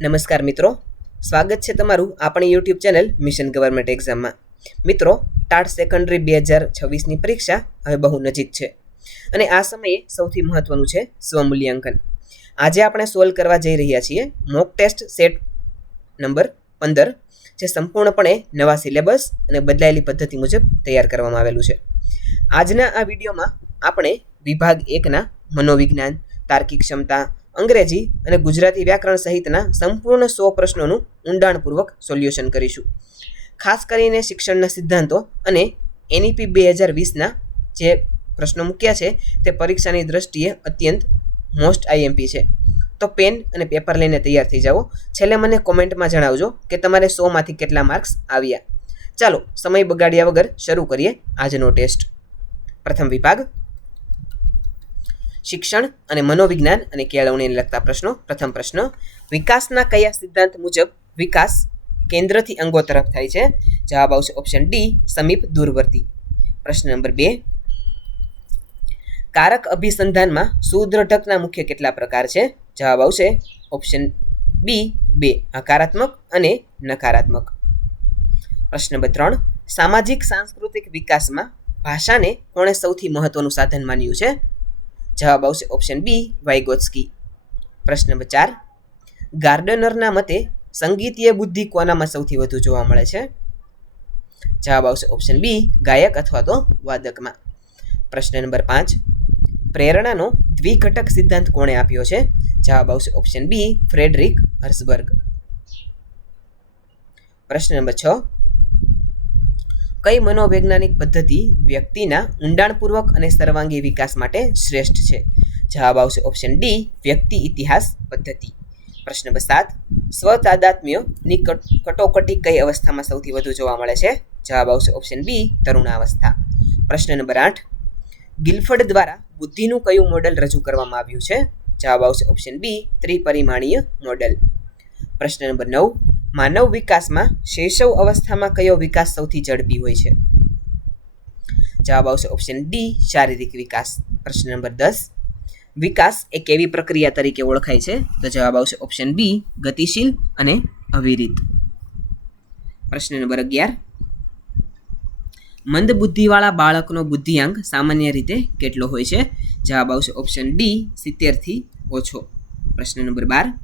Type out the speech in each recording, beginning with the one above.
નમસ્કાર મિત્રો, સ્વાગત છે તમારું આપણી યુટ્યુબ ચેનલ મિશન ગવર્મેન્ટ એક્ઝામમાં. મિત્રો, ટાટ સેકન્ડરી 2026ની પરીક્ષા હવે બહુ નજીક છે અને આ સમયે સૌથી મહત્વનું છે સ્વમૂલ્યાંકન. આજે આપણે સોલ્વ કરવા જઈ રહ્યા છીએ મોક ટેસ્ટ સેટ નંબર 15, જે સંપૂર્ણપણે નવા સિલેબસ અને બદલાયેલી પદ્ધતિ મુજબ તૈયાર કરવામાં આવેલું છે. આજના આ વિડીયોમાં આપણે વિભાગ 1ના મનોવિજ્ઞાન, તાર્કિક ક્ષમતા, અંગ્રેજી અને ગુજરાતી વ્યાકરણ સહિતના સંપૂર્ણ 100 પ્રશ્નોનું ઊંડાણપૂર્વક સોલ્યુશન કરીશું. ખાસ કરીને શિક્ષણના સિદ્ધાંતો અને NEP 2020ના જે પ્રશ્નો મૂક્યા છે તે પરીક્ષાની દ્રષ્ટિએ અત્યંત મોસ્ટ IMP છે. તો પેન અને પેપર લઈને તૈયાર થઈ જાઓ. છેલ્લે મને કોમેન્ટમાં જણાવજો કે તમારે 100માંથી કેટલા માર્ક્સ આવ્યા. ચાલો સમય બગાડ્યા વગર શરૂ કરીએ આજનો ટેસ્ટ. પ્રથમ વિભાગ શિક્ષણ અને મનોવિજ્ઞાન અને કેળવણીને લગતા પ્રશ્નો. પ્રથમ પ્રશ્ન, વિકાસના કયા સિદ્ધાંત મુજબ વિકાસ કેન્દ્રથી અંગો તરફ થાય છે? જવાબ આવશે ઓપ્શન ડી, સમીપ દૂરવર્તી. પ્રશ્ન નંબર 2, કારક અભિસંધાનમાં સુદ્રઢકના મુખ્ય કેટલા પ્રકાર છે? જવાબ આવશે ઓપ્શન બી, 2, હકારાત્મક અને નકારાત્મક. પ્રશ્ન નંબર 3, સામાજિક સાંસ્કૃતિક વિકાસમાં ભાષાને કોણે સૌથી મહત્વનું સાધન માન્યું છે? જવાબ આવશે ઓપ્શન બી, વાઇગોત્સ્કી. પ્રશ્ન નંબર 4, ગાર્ડનરના મતે સંગીતીય બુદ્ધિ કોનામાં સૌથી વધુ જોવા મળે છે? જવાબ આવશે ઓપ્શન બી, ગાયક અથવા તો વાદકમાં. પ્રશ્ન નંબર 5, પ્રેરણાનો દ્વિઘટક સિદ્ધાંત કોણે આપ્યો છે? જવાબ આવશે ઓપ્શન બી, ફ્રેડરિક હર્સબર્ગ. પ્રશ્ન નંબર 6, કઈ મનોવૈજ્ઞાનિક પદ્ધતિ વ્યક્તિના ઊંડાણપૂર્વક અને સર્વાંગી વિકાસ માટે શ્રેષ્ઠ છે? જવાબ આવશે ઓપ્શન ડી, વ્યક્તિ ઇતિહાસ પદ્ધતિ. પ્રશ્ન નંબર 7, સ્વતાદાત્મ્યની કટોકટી કઈ અવસ્થામાં સૌથી વધુ જોવા મળે છે? જવાબ આવશે ઓપ્શન બી, તરુણાવસ્થા. પ્રશ્ન નંબર 8, ગિલફર્ડ દ્વારા બુદ્ધિનું કયું મોડેલ રજૂ કરવામાં આવ્યું છે? જવાબ આવશે ઓપ્શન બી, ત્રિપરિમાણીય મોડેલ. પ્રશ્ન નંબર 9, માનવ વિકાસમાં શૈશવ અવસ્થામાં કયો વિકાસ સૌથી ઝડપી હોય છે? જવાબ આવશે ઓપ્શન ડી, શારીરિક વિકાસ. પ્રશ્ન નંબર 10, વિકાસ એ કેવી પ્રક્રિયા તરીકે ઓળખાય છે? તો જવાબ આવશે ઓપ્શન બી, ગતિશીલ અને અવિરત. પ્રશ્ન નંબર 11, મંદ બુદ્ધિવાળા બાળકનો બુદ્ધિઆંક સામાન્ય રીતે કેટલો હોય છે? જવાબ આવશે ઓપ્શન ડી, 70 થી ઓછો. પ્રશ્ન નંબર 12,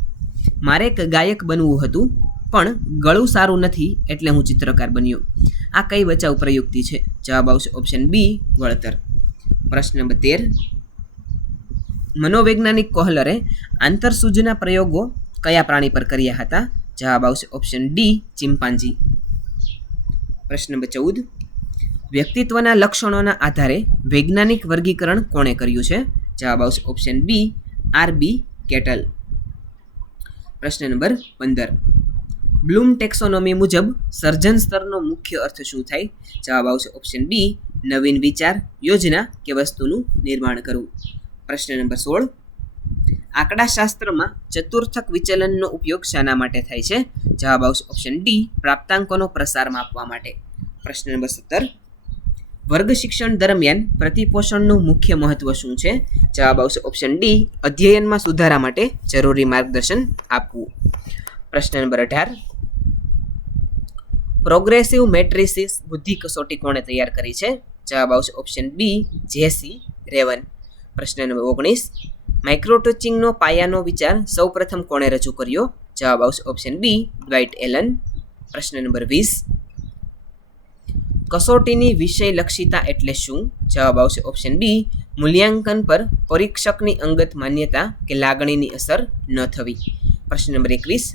મારે એક ગાયક બનવું હતું પણ ગળું સારું નથી એટલે હું ચિત્રકાર બન્યો. આ કઈ બચાવ પ્રયુક્તિ છે? જવાબ આવશે ઓપ્શન બી, વળતર. પ્રશ્ન નંબર 13, મનોવૈજ્ઞાનિક કોહલરે આંતરસૂઝના પ્રયોગો કયા પ્રાણી પર કર્યા હતા? જવાબ આવશે ઓપ્શન ડી, ચિમ્પાન્જી. પ્રશ્ન નંબર 14, વ્યક્તિત્વના લક્ષણોના આધારે વૈજ્ઞાનિક વર્ગીકરણ કોણે કર્યું છે? જવાબ આવશે ઓપ્શન બી, RB કેટલ. પ્રશ્ન નંબર 15, બ્લૂમ ટેક્સોનોમી મુજબ સર્જન સ્તરનો મુખ્ય અર્થ શું થાય? જવાબ આવશે ઓપ્શન બી, નવીન વિચાર, યોજના કે વસ્તુનું નિર્માણ કરવું. પ્રશ્ન નંબર 16, આંકડાશાસ્ત્રમાં ચતુર્થક વિચલનનો ઉપયોગ શાના માટે થાય છે? જવાબ આવશે ઓપ્શન ડી, પ્રાપ્તાંકોનો પ્રસાર માપવા માટે. પ્રશ્ન નંબર 17, વર્ગ શિક્ષણ દરમિયાન પ્રતિપોષણનું મુખ્ય મહત્વ શું છે? જવાબ આવશે ઓપ્શન ડી, અધ્યયનમાં સુધારા માટે જરૂરી માર્ગદર્શન આપવું. પ્રશ્ન નંબર 18, પ્રોગ્રેસિવ મેટ્રિસિસ બુદ્ધિ કસોટી કોણે તૈયાર કરી છે? જવાબ આવશે ઓપ્શન બી, JC રેવન. પ્રશ્ન નંબર 19, માઇક્રોટચિંગનો પાયાનો વિચાર સૌપ્રથમ કોણે રજૂ કર્યો? જવાબ આવશે ઓપ્શન બી, ડ્વાઇટ એલન. પ્રશ્ન નંબર 20, કસોટીની વિષયલક્ષિતા એટલે શું? જવાબ આવશે ઓપ્શન બી, મૂલ્યાંકન પર પરીક્ષકની અંગત માન્યતા કે લાગણીની અસર ન થવી. પ્રશ્ન નંબર 21,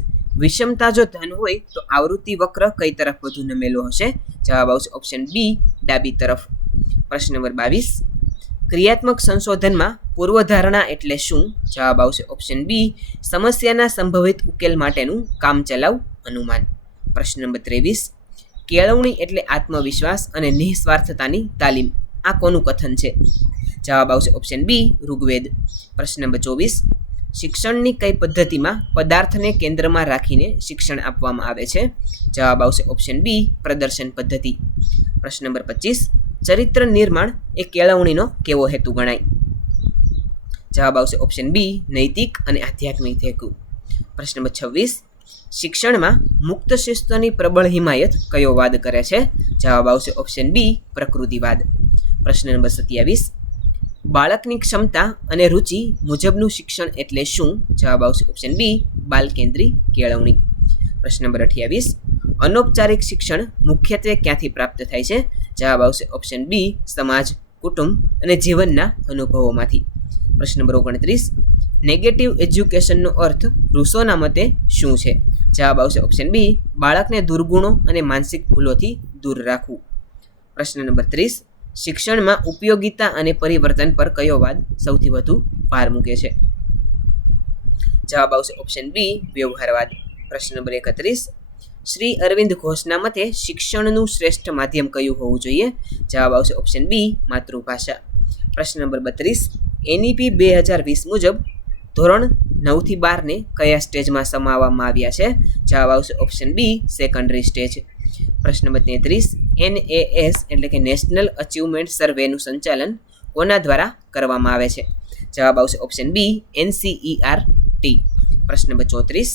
વિષમતા જો ધન હોય તો આવૃત્તિ વક્ર કઈ તરફ વધુ નમેલો હશે? જવાબ આવશે ઓપ્શન બી, ડાબી તરફ. પ્રશ્ન નંબર 22, ક્રિયાત્મક સંશોધનમાં પૂર્વધારણા એટલે શું? જવાબ આવશે ઓપ્શન બી, સમસ્યાના સંભવિત ઉકેલ માટેનું કામચલાઉ અનુમાન. પ્રશ્ન નંબર 23, કેળવણી એટલે આત્મવિશ્વાસ અને નિસ્વાર્થતાની તાલીમ. આ કોનું કથન છે? જવાબ આવશે ઓપ્શન બી, ઋગ્વેદ. પ્રશ્ન નંબર 24, શિક્ષણની કઈ પદ્ધતિમાં પદાર્થને કેન્દ્રમાં રાખીને શિક્ષણ આપવામાં આવે છે? જવાબ આવશે ઓપ્શન બી, પ્રદર્શન પદ્ધતિ. પ્રશ્ન નંબર 25, ચરિત્ર નિર્માણ એ કેળવણીનો કેવો હેતુ ગણાય? જવાબ આવશે ઓપ્શન બી, નૈતિક અને આધ્યાત્મિક હેતુ. પ્રશ્ન નંબર 26, શિક્ષણમાં મુક્ત શિસ્તની પ્રબળ હિમાયત કયો વાદ કરે છે? જવાબ આવશે ઓપ્શન બી, પ્રકૃતિવાદ. પ્રશ્ન નંબર 27. બાળકની ક્ષમતા અને રુચિ મુજબનું શિક્ષણ એટલે શું? જવાબ આવશે ઓપ્શન બી, બાલકેન્દ્રી કેળવણી. પ્રશ્ન નંબર 28. અનૌપચારિક શિક્ષણ મુખ્યત્વે ક્યાંથી પ્રાપ્ત થાય છે? જવાબ આવશે ઓપ્શન બી, સમાજ, કુટુંબ અને જીવનના અનુભવોમાંથી. પ્રશ્ન નંબર 29. નેગેટિવ એજ્યુકેશનનો અર્થ રૂસોના મતે શું છે? જવાબ આવશે ઓપ્શન બી, બાળકને દુર્ગુણો અને માનસિક ભૂલોથી દૂર રાખવું. પ્રશ્ન નંબર 30. શિક્ષણમાં ઉપયોગિતા અને પરિવર્તન પર કયો વાદ સૌથી વધુ ભાર મૂકે છે? જવાબ આવશે ઓપ્શન બી, વ્યવહારવાદ. પ્રશ્ન નંબર 31. શ્રી અરવિંદ ઘોષના મતે શિક્ષણનું શ્રેષ્ઠ માધ્યમ કયું હોવું જોઈએ? જવાબ આવશે ઓપ્શન બી, માતૃભાષા. પ્રશ્ન નંબર 32. NEP 2020 મુજબ ધોરણ 9 થી 12ને કયા સ્ટેજમાં સમાવવામાં આવ્યા છે? જવાબ આવશે ઓપ્શન બી, સેકન્ડરી સ્ટેજ. પ્રશ્ન નંબર 33. NAS એટલે કે નેશનલ અચીવમેન્ટ સર્વેનું સંચાલન કોના દ્વારા કરવામાં આવે છે? જવાબ આવશે ઓપ્શન બી, NCERT. પ્રશ્ન નંબર 34.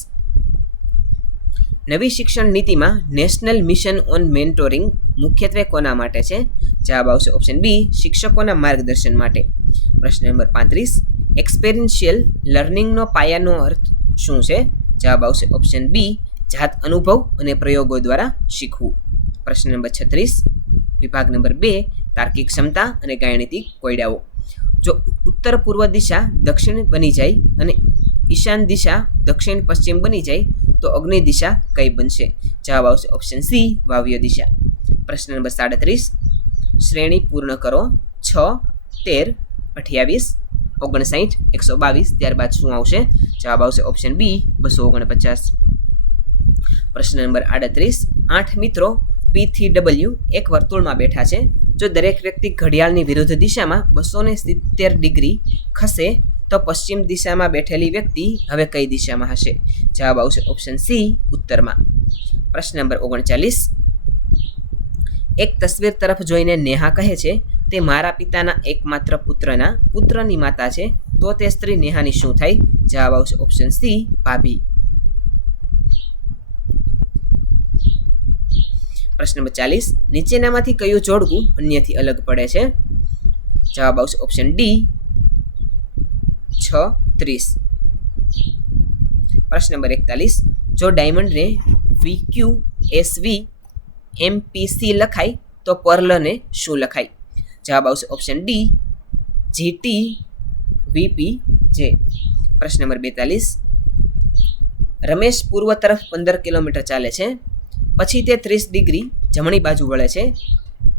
નવી શિક્ષણ નીતિમાં નેશનલ મિશન ઓન મેન્ટોરિંગ મુખ્યત્વે કોના માટે છે? જવાબ આવશે ઓપ્શન બી, શિક્ષકોના માર્ગદર્શન માટે. પ્રશ્ન નંબર 35. એક્સપેરિન્શિયલ લર્નિંગનો પાયાનો અર્થ શું છે? જવાબ આવશે ઓપ્શન બી, જાત અનુભવ અને પ્રયોગો દ્વારા શીખવું. પ્રશ્ન નંબર 36. વિભાગ નંબર 2, તાર્કિક ક્ષમતા અને ગાણિતિક કોયડાઓ. જો ઉત્તર પૂર્વ દિશા દક્ષિણ બની જાય અને ઈશાન દિશા દક્ષિણ પશ્ચિમ બની જાય તો અગ્નિ દિશા કઈ બનશે? જવાબ આવશે ઓપ્શન સી, વાવ્ય દિશા. પ્રશ્ન નંબર 37. શ્રેણી પૂર્ણ કરો. 6, 13, 28, 59, 122. ત્યારબાદ શું આવશે? જવાબ આવશે ઓપ્શન બી, 249. પ્રશ્ન નંબર 38. 8 મિત્રો P થી W એક વર્તુળમાં બેઠા છે. જો દરેક વ્યક્તિ ઘડિયાળની વિરુદ્ધ દિશામાં 270 ડિગ્રી ખસે તો પશ્ચિમ દિશામાં બેઠેલી વ્યક્તિ હવે કઈ દિશામાં હશે? જવાબ આવશે ઓપ્શન સી, ઉત્તરમાં. પ્રશ્ન નંબર 39. એક તસવીર તરફ જોઈને નેહા કહે છે, તે મારા પિતાના એકમાત્ર પુત્રની માતા છે. તો તે સ્ત્રી નેહાની શું થાય? જવાબ આવશે ઓપ્શન સી, ભાભી. પ્રશ્ન નંબર 40. નીચેનામાંથી કયું જોડકું અન્યથી અલગ પડે છે? જવાબ આવશે ઓપ્શન ડી, 6, 30. પ્રશ્ન નંબર 41. જો ડાયમંડને VQSV MPC લખાય તો પર્લને શું લખાય? જવાબ આવશે ઓપ્શન ડી, GTVPJ. પ્રશ્ન નંબર 42. રમેશ પૂર્વ તરફ 15 કિલોમીટર ચાલે છે, પછી તે 30 ડિગ્રી જમણી બાજુ વળે છે.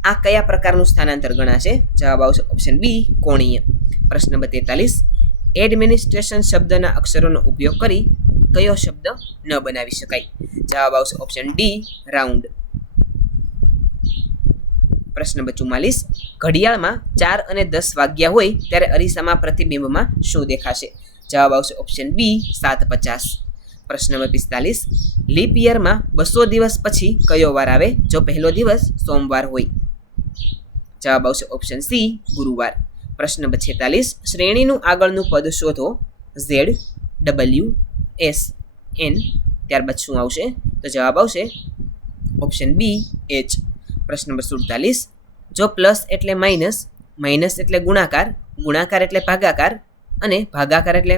આ કયા પ્રકારનું સ્થાનાંતર ગણાશે? જવાબ આવશે ઓપ્શન બી, કોણીય. પ્રશ્ન નંબર 43. એડમિનિસ્ટ્રેશન શબ્દના અક્ષરોનો ઉપયોગ કરી કયો શબ્દ ન બનાવી શકાય? જવાબ આવશે ઓપ્શન ડી, રાઉન્ડ. પ્રશ્ન નંબર 44. ઘડિયાળમાં 4 અને 10 વાગ્યા હોય ત્યારે અરીસામાં પ્રતિબિંબમાં શું દેખાશે? જવાબ આવશે ઓપ્શન બી, 7:50. પ્રશ્ન નંબર 45. લીપ યરમાં 200 દિવસ પછી કયો વાર આવે જો પહેલો દિવસ સોમવાર હોય? જવાબ આવશે ઓપ્શન સી, ગુરુવાર. પ્રશ્ન નંબર 46. શ્રેણીનું આગળનું પદ શોધો. Z, W, S, N. ત્યારબાદ શું આવશે? તો જવાબ આવશે ઓપ્શન બી, H. પ્રશ્ન નંબર 47. જો પ્લસ એટલે માઇનસ, માઇનસ એટલે ગુણાકાર, ગુણાકાર એટલે ભાગાકાર અને ભાગાકાર એટલે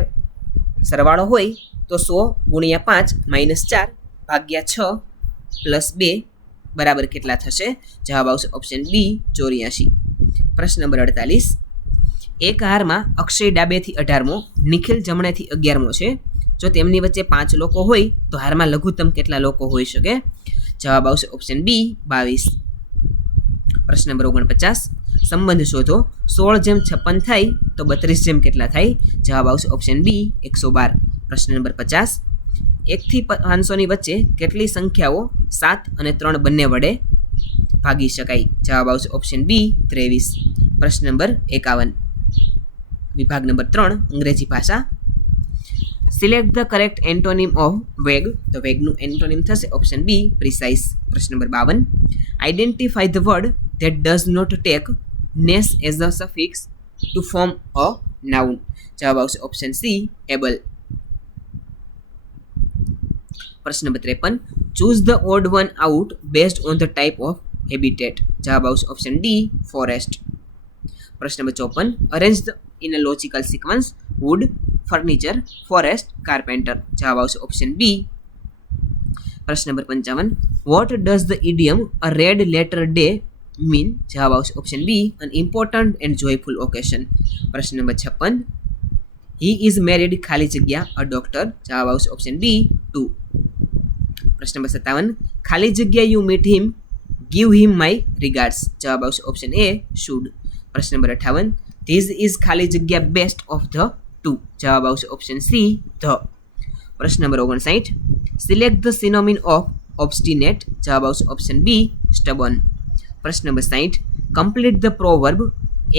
સરવાળો હોય તો 100 × 5 - 4 / 6 + 2 બરાબર કેટલા થશે? જવાબ આવશે ઓપ્શન બી, 84. પ્રશ્ન નંબર 48. એક હારમાં અક્ષય ડાબેથી 18મો, નિખિલ જમણેથી 11મો છે. જો તેમની વચ્ચે 5 લોકો હોય તો હારમાં લઘુત્તમ કેટલા લોકો હોઈ શકે? જવાબ આવશે ઓપ્શન બી, 22. પ્રશ્ન નંબર 49. સંબંધ શોધો. 16:56 થાય તો 32 કેટલા થાય? જવાબ આવશે ઓપ્શન બી, 112. પ્રશ્ન નંબર 50. 1 થી 500ની વચ્ચે કેટલી સંખ્યાઓ 7 અને 3 બંને વડે ભાગી શકાય? જવાબ આવશે ઓપ્શન બી, 23. પ્રશ્ન નંબર 51. વિભાગ નંબર 3, અંગ્રેજી ભાષા. Select the correct antonym of વેગ. તો વેગનું એન્ટોનિમ થશે ઓપ્શન બી, પ્રિસાઇઝ. પ્રશ્ન number 52. Identify the word that does not take ness as a suffix to form a noun. જવાબ આવશે ઓપ્શન સી, able. પ્રશ્ન number 53, choose the odd one out based on the type of habitat. જવાબ આવશે option D, forest. પ્રશ્ન number 54, arrange in a logical sequence wood, furniture, forest, carpenter. જવાબ આવશે option B. પ્રશ્ન number 55, what does the idiom a red letter day mean. જવાબ આવશે option B, an important and joyful occasion. પ્રશ્ન number 56, he is married ખાલી જગ્યા a doctor. જવાબ આવશે ઓપ્શન બી 2. પ્રશ્ન નંબર 57, ખાલી જગ્યા you meet him give him my regards. જવાબ આવશે ઓપ્શન એ, શુડ. પ્રશ્ન નંબર 58, ધીસ ઇઝ ખાલી જગ્યા બેસ્ટ ઓફ ધ 2. જવાબ આવશે ઓપ્શન સી, ધ. પ્રશ્ન નંબર 59, સિલેક્ટ ધ સિનોમિન ઓફ ઓબ્સ્ટિનેટ. જવાબ આવશે ઓપ્શન બી, સ્ટબન. પ્રશ્ન number 60, complete the proverb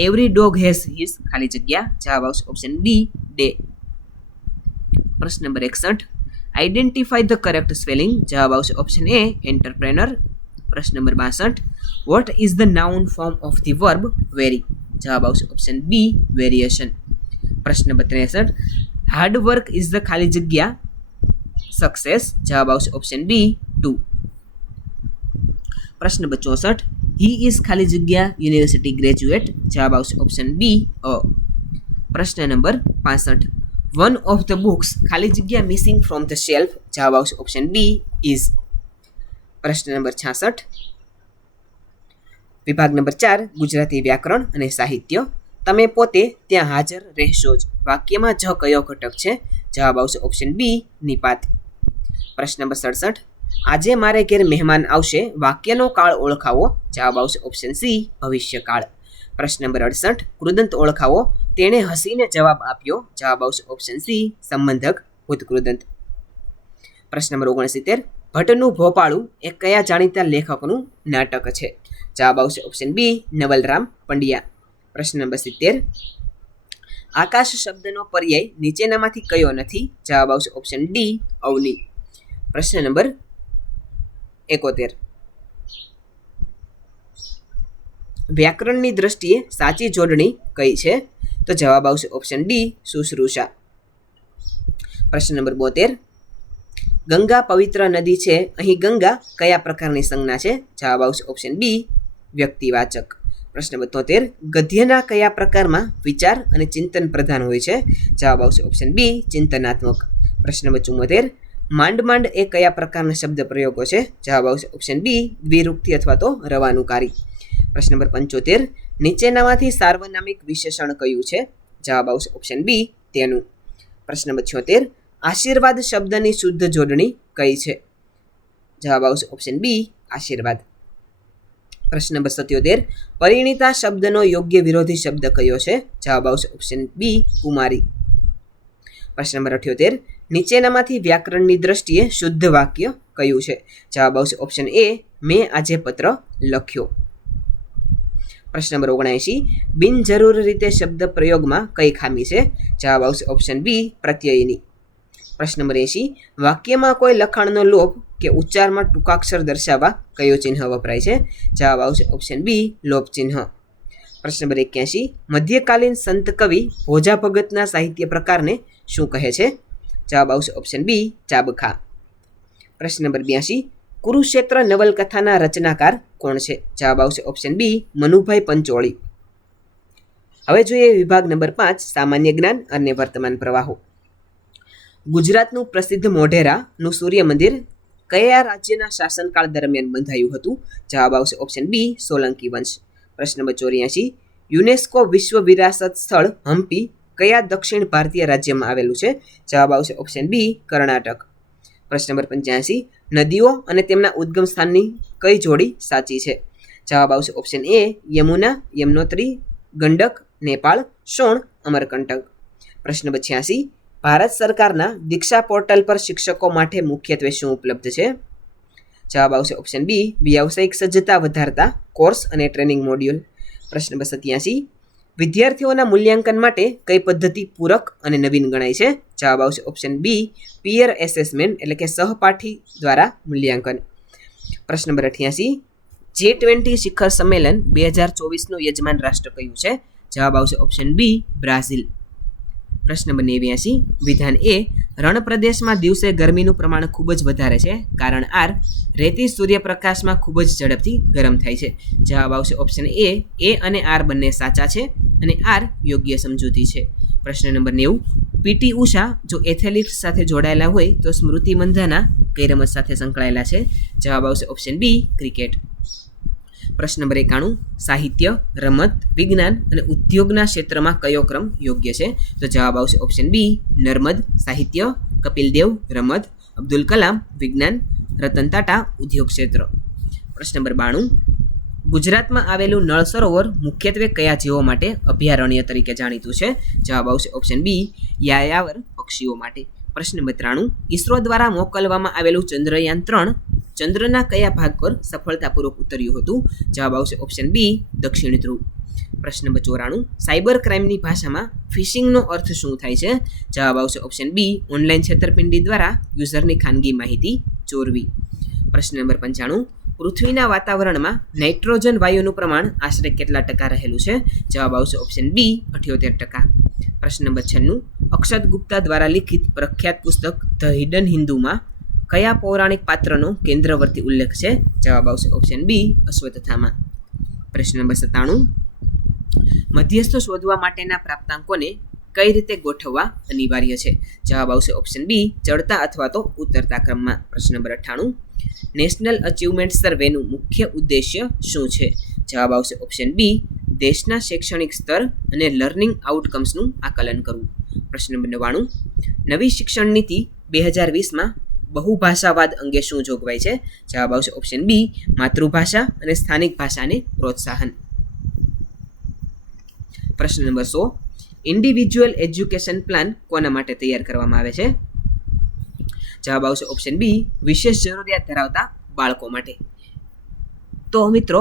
every dog has his ખાલી જગ્યા. જવાબ આવશે ઓપ્શન બી, ડે. પ્રશ્ન number 61, identify the correct spelling. જવાબ આવશે ઓપ્શન એ, એન્ટરપ્રેનર. પ્રશ્ન number 62, what is the noun form of the verb vary. જવાબ આવશે ઓપ્શન બી, વેરિએશન. પ્રશ્ન number 63, hard work is the ખાલી જગ્યા સક્સેસ. જવાબ આવશે ઓપ્શન બી, 2. પ્રશ્ન નંબર 64, હી ઇઝ ખાલી જગ્યા યુનિવર્સિટી ગ્રેજ્યુએટ. જવાબ આવશે ઓપ્શન બી, અ. પ્રશ્ન number 65, one of the books ખાલી જગ્યા મિસિંગ ફ્રોમ ધ શેલ્ફ. જવાબ આવશે ઓપ્શન બી, ઇઝ. પ્રશ્ન નંબર 66, વિભાગ નંબર 4 ગુજરાતી વ્યાકરણ અને સાહિત્ય. તમે પોતે ત્યાં હાજર રહેશો જ વાક્યમાં જ કયો ઘટક છે. જવાબ આવશે ઓપ્શન બી, નિપાત. પ્રશ્ન નંબર 67, આજે મારે ઘેર મહેમાન આવશે વાક્યનો કાળ ઓળખાવો. જવાબ આવશે ઓપ્શન સી, ભવિષ્યકાળ. પ્રશ્ન નંબર 68, કૃદંત ઓળખાવો. તેણે હસીને જવાબ આપ્યો. જવાબ આવશે ઓપ્શન સી, સંબંધક ભૂતકૃદંત. પ્રશ્ન નંબર 69, ભટ્ટનું ભોપાળું એ કયા જાણીતા લેખકનું નાટક છે. જવાબ આવશે ઓપ્શન બી, નવલરામ પંડ્યા. પ્રશ્ન નંબર 70, આકાશ શબ્દનો પર્યાય નીચેનામાંથી કયો નથી. જવાબ આવશે ઓપ્શન ડી, અવની. પ્રશ્ન નંબર 71, વ્યાકરણની દ્રષ્ટિએ સાચી જોડણી કઈ છે. તો જવાબ આવશે ઓપ્શન ડી, શુશ્રૂષા. પ્રશ્ન નંબર 72, ગંગા પવિત્ર નદી છે. અહીં ગંગા કયા પ્રકારની સંજ્ઞા છે. જવાબ આવશે ઓપ્શન બી, વ્યક્તિવાચક. પ્રશ્ન નંબર 73, ગદ્યના કયા પ્રકારમાં વિચાર અને ચિંતન પ્રધાન હોય છે. જવાબ આવશે ઓપ્શન બી, ચિંતનાત્મક. પ્રશ્ન નંબર 74, માંડ માંડ એ કયા પ્રકારના શબ્દ પ્રયોગો છે. જવાબ આવશે ઓપ્શન બી, દ્વિરૂક્તિ અથવા તો રવાનુકારી. પ્રશ્ન નંબર 75, નીચેનામાંથી સાર્વનામિક વિશેષણ કયું છે. જવાબ આવશે ઓપ્શન બી, તેનું. પ્રશ્ન નંબર 76, આશીર્વાદ શબ્દની શુદ્ધ જોડણી કઈ છે. જવાબ આવશે ઓપ્શન બી, આશીર્વાદ. પ્રશ્ન નંબર 77, પરિણીતા શબ્દનો યોગ્ય વિરોધી શબ્દ કયો છે. જવાબ આવશે ઓપ્શન બી, કુમારી. પ્રશ્ન નંબર 78, નીચેનામાંથી વ્યાકરણની દ્રષ્ટિએ શુદ્ધ વાક્ય કયું છે. જવાબ આવશે ઓપ્શન એ, મેં આજે પત્ર લખ્યો. પ્રશ્ન નંબર 79, બિનજરૂરી રીતે શબ્દ પ્રયોગમાં કઈ ખામી છે. જવાબ આવશે ઓપ્શન બી, પ્રત્યયની. પ્રશ્ન નંબર 80, વાક્યમાં કોઈ લખાણનો લોપ કે ઉચ્ચારમાં ટૂંકાક્ષર દર્શાવવા કયો ચિહ્ન વપરાય છે. જવાબ આવશે ઓપ્શન બી, લોપ ચિહ્ન. પ્રશ્ન નંબર 81, મધ્યકાલીન સંત કવિ ભોજા ભગતના સાહિત્ય પ્રકારને શું કહે છે. જવાબ આવશે ઓપ્શન બી, ચાબખા. પ્રશ્ન નંબર 82, કુરુક્ષેત્ર નવલકથાના રચનાકાર કોણ છે. જવાબ આવશે ઓપ્શન બી, મનુભાઈ પંચોળી. હવે જોઈએ વિભાગ નંબર 5 સામાન્ય જ્ઞાન અને વર્તમાન પ્રવાહો. ગુજરાતનું પ્રસિદ્ધ મોઢેરાનું સૂર્ય મંદિર કયા રાજ્યના શાસનકાળ દરમિયાન બંધાયું હતું. જવાબ આવશે ઓપ્શન બી, સોલંકી વંશ. પ્રશ્ન નંબર 84, યુનેસ્કો વિશ્વ વિરાસત સ્થળ હમ્પી કયા દક્ષિણ ભારતીય રાજ્યમાં આવેલું છે. જવાબ આવશે ઓપ્શન બી, કર્ણાટક. પ્રશ્ન નંબર 85, નદીઓ અને તેમના ઉદ્ગમ સ્થાનની કઈ જોડી સાચી છે. જવાબ આવશે ઓપ્શન એ, યમુના, યમનોત્રી, ગંડક, નેપાળ, સોણ, અમરકંટક. પ્રશ્ન નંબર 86, ભારત સરકારના દીક્ષા પોર્ટલ પર શિક્ષકો માટે મુખ્યત્વે શું ઉપલબ્ધ છે. જવાબ આવશે ઓપ્શન બી, વ્યાવસાયિક સજ્જતા વધારતા કોર્સ અને ટ્રેનિંગ મોડ્યુલ. પ્રશ્ન નંબર 87, વિદ્યાર્થીઓના મૂલ્યાંકન માટે કઈ પદ્ધતિ પૂરક અને નવીન ગણાય છે. જવાબ આવશે ઓપ્શન બી, પિયર એસેસમેન્ટ એટલે કે સહપાઠી દ્વારા મૂલ્યાંકન. પ્રશ્ન નંબર 88, G20 શિખર સંમેલન 2024નું યજમાન રાષ્ટ્ર કયું છે. જવાબ આવશે ઓપ્શન બી, બ્રાઝિલ. પ્રશ્ન નંબર 89, વિધાન એ રણ પ્રદેશમાં દિવસે ગરમીનું પ્રમાણ ખૂબ જ વધારે છે. કારણ આર, રેતી સૂર્યપ્રકાશમાં ખૂબ જ ઝડપથી ગરમ થાય છે. જવાબ આવશે ઓપ્શન એ અને આર બંને સાચા છે અને આર યોગ્ય સમજૂતી છે. પ્રશ્ન નંબર 90. પીટી ઉષા જો એથ્લેટિક્સ સાથે જોડાયેલા હોય તો સ્મૃતિ મંધાના કઈ રમત સાથે સંકળાયેલા છે? જવાબ આવશે ઓપ્શન બી, ક્રિકેટ. પ્રશ્ન નંબર 91. સાહિત્ય, રમત, વિજ્ઞાન અને ઉદ્યોગના ક્ષેત્રમાં કયો ક્રમ યોગ્ય છે? તો જવાબ આવશે ઓપ્શન બી, નર્મદ સાહિત્ય, કપિલ દેવ રમત, અબ્દુલ કલામ વિજ્ઞાન, રતન ટાટા ઉદ્યોગ ક્ષેત્ર. પ્રશ્ન નંબર 92. ગુજરાતમાં આવેલું નળ સરોવર મુખ્યત્વે કયા જીવો માટે અભયારણ્ય તરીકે જાણીતું છે? જવાબ આવશે ઓપ્શન બી, યાયાવર પક્ષીઓ માટે. પ્રશ્ન નંબર 93. ઈસરો દ્વારા મોકલવામાં આવેલું ચંદ્રયાન-3 ચંદ્રના કયા ભાગ પર સફળતાપૂર્વક ઉતર્યું હતું? જવાબ આવશે ઓપ્શન બી, દક્ષિણ ધ્રુવ. પ્રશ્ન નંબર 94. સાયબર ક્રાઇમની ભાષામાં ફિશિંગનો અર્થ શું થાય છે? જવાબ આવશે ઓપ્શન બી, ઓનલાઈન છેતરપિંડી દ્વારા યુઝરની ખાનગી માહિતી ચોરવી. પ્રશ્ન નંબર 95. પૃથ્વીના વાતાવરણમાં નાઇટ્રોજન વાયુનું પ્રમાણ આશરે કેટલા ટકા રહેલું છે? જવાબ આવશે ઓપ્શન બી, 78%. પ્રશ્ન નંબર 96. અક્ષત ગુપ્તા દ્વારા લિખિત પ્રખ્યાત પુસ્તક ધ હિડન હિન્દુમાં કયા પૌરાણિક પાત્રનો કેન્દ્રવર્તી ઉલ્લેખ છે? જવાબ આવશે ઓપ્શન બી, અશ્વત્થામા. પ્રશ્ન નંબર 97. મધ્યસ્થ શોધવા માટેના પ્રાપ્તાંકોને કઈ રીતે ગોઠવવા અનિવાર્ય છે? જવાબ આવશે ઓપ્શન બી, ચડતા અથવા તો ઉતરતા ક્રમમાં. પ્રશ્ન નંબર 98. નેશનલ અચીવમેન્ટ સર્વેનું મુખ્ય ઉદ્દેશ્ય શું છે? જવાબ આવશે ઓપ્શન બી, દેશના શૈક્ષણિક સ્તર અને લર્નિંગ આઉટકમ્સનું આકલન કરવું. પ્રશ્ન નંબર 99. નવી શિક્ષણ નીતિ 2020માં બહુભાષાવાદ અંગે શું જોગવાઈ છે? જવાબ આવશે ઓપ્શન બી, માતૃભાષા અને સ્થાનિક ભાષાને પ્રોત્સાહન. પ્રશ્ન નંબર 100. ઇન્ડિવિજ્યુઅલ એજ્યુકેશન પ્લાન કોના માટે તૈયાર કરવામાં આવે છે? જવાબ આવશે ઓપ્શન બી, વિશેષ જરૂરિયાત ધરાવતા બાળકો માટે. તો મિત્રો,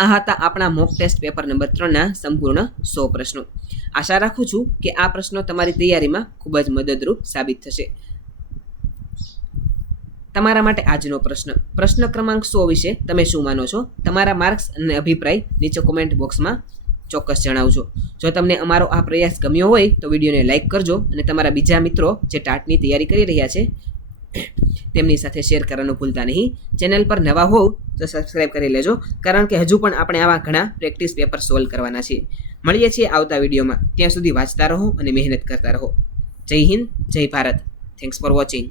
આ હતા આપણા મોક ટેસ્ટ પેપર નંબર 3ના સંપૂર્ણ 100 પ્રશ્નો. આશા રાખું છું કે આ પ્રશ્નો તમારી તૈયારીમાં ખૂબ જ મદદરૂપ સાબિત થશે. તમારા માટે આજનો પ્રશ્ન ક્રમાંક 100 વિશે તમે શું માનો છો? તમારા માર્ક્સ અને અભિપ્રાય નીચે કોમેન્ટ બોક્સમાં ચોક્કસ જણાવજો. જો તમને અમારો આ પ્રયાસ ગમ્યો હોય તો વિડીયોને લાઇક કરજો અને તમારા બીજા મિત્રો જે ટાટની તૈયારી કરી રહ્યા છે તેમની સાથે શેર કરવાનું ભૂલતા નહીં. ચેનલ પર નવા હોવ તો સબસ્ક્રાઈબ કરી લેજો, કારણ કે હજુ પણ આપણે આવા ઘણા પ્રેક્ટિસ પેપર સોલ્વ કરવાના છીએ. મળીએ છીએ આવતા વિડીયોમાં. ત્યાં સુધી વાંચતા રહો અને મહેનત કરતા રહો. જય હિન્દ, જય ભારત. Thanks for watching.